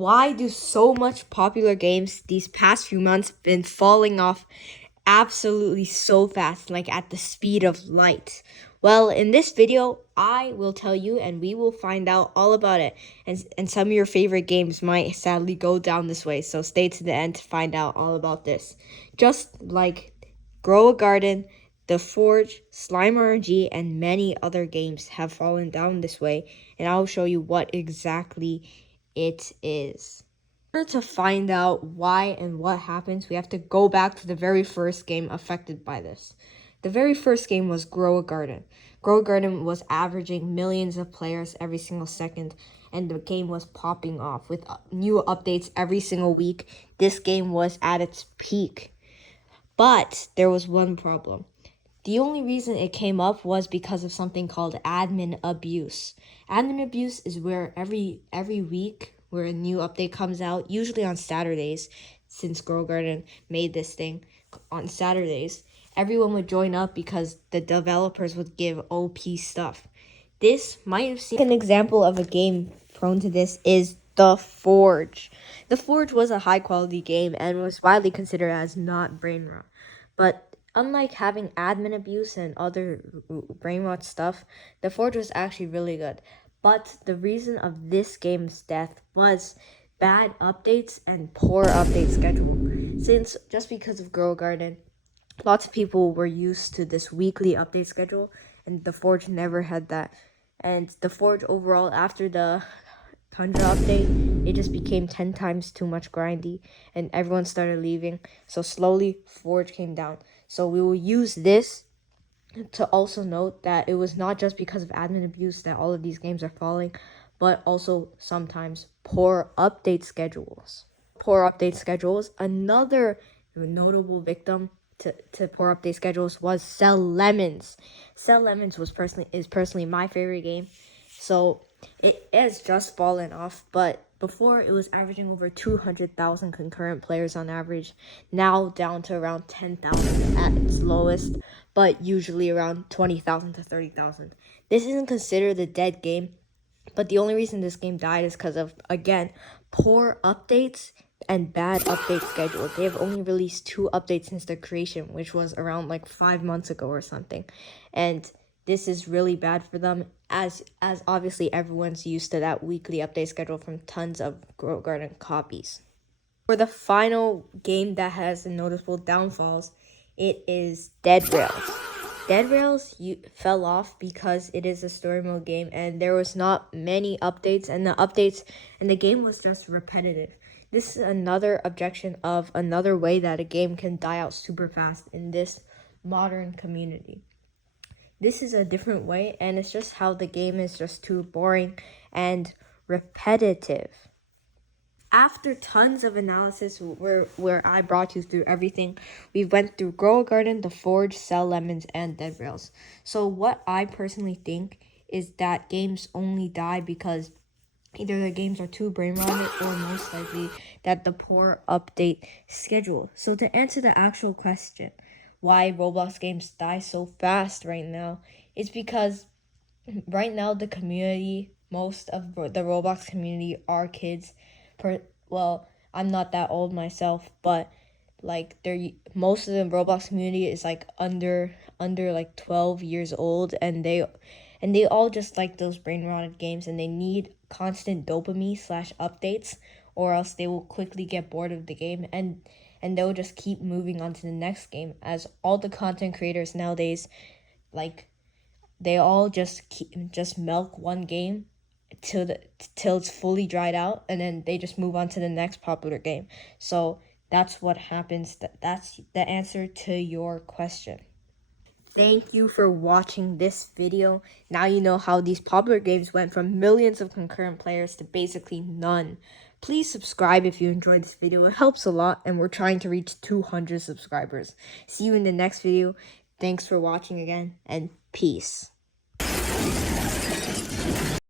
Why do so much popular games these past few months been falling off absolutely so fast, like at the speed of light? Well, in this video, I will tell you and we will find out all about it. And some of your favorite games might sadly go down this way, so stay to the end to find out all about this. Just like Grow a Garden, The Forge, Slime RNG, and many other games have fallen down this way, and I'll show you what exactly it is. In order to find out why and what happens, we have to go back to the very first game affected by this. The very first game was Grow a Garden. Grow a Garden was averaging millions of players every single second, and the game was popping off with new updates every single week. This game was at its peak. But there was one problem. The only reason it came up was because of something called admin abuse. Admin abuse is where every week where a new update comes out, usually on Saturdays, since Grow Garden made this thing on Saturdays, everyone would join up because the developers would give OP stuff. This might have seen an example of a game prone to this is The Forge. The Forge was a high quality game and was widely considered as not brain rot. But unlike having admin abuse and other brain rot stuff, The Forge was actually really good. But the reason of this game's death was bad updates and poor update schedule. Since just because of Grow Garden, lots of people were used to this weekly update schedule, and The Forge never had that. And The Forge overall, after the Tundra update, it just became 10 times too much grindy, and everyone started leaving. So slowly, Forge came down. So we will use this to also note that it was not just because of admin abuse that all of these games are falling, but also sometimes poor update schedules. Another notable victim to poor update schedules was Sell Lemons. Sell Lemons is personally my favorite game. So it has just fallen off, but before it was averaging over 200,000 concurrent players on average, now down to around 10,000 at its lowest, but usually around 20,000 to 30,000. This isn't considered a dead game, but the only reason this game died is because of, again, poor updates and bad update schedule. They have only released 2 updates since their creation, which was around like 5 months ago or something. And this is really bad for them, as obviously everyone's used to that weekly update schedule from tons of Grow Garden copies. For the final game that has noticeable downfalls, it is Dead Rails. Dead Rails fell off because it is a story mode game and there was not many updates, and the game was just repetitive. This is another objection of another way that a game can die out super fast in this modern community. This is a different way, and it's just how the game is just too boring and repetitive. After tons of analysis where I brought you through everything, we went through Grow a Garden, The Forge, Sell Lemons, and Dead Rails. So what I personally think is that games only die because either the games are too brain rotted or most likely that the poor update schedule. So to answer the actual question, why Roblox games die so fast right now, is because right now the community, most of the Roblox community are kids. Well, I'm not that old myself, but like most of the Roblox community is like under like 12 years old, and they all just like those brain rotted games, and they need constant dopamine / updates, or else they will quickly get bored of the game, and they'll just keep moving on to the next game, as all the content creators nowadays, like, they all just milk one game till it's fully dried out, and then they just move on to the next popular game. So that's what happens. That's the answer to your question. Thank you for watching this video. Now you know how these popular games went from millions of concurrent players to basically none. Please subscribe if you enjoyed this video. It helps a lot, and we're trying to reach 200 subscribers. See you in the next video. Thanks for watching again, and peace.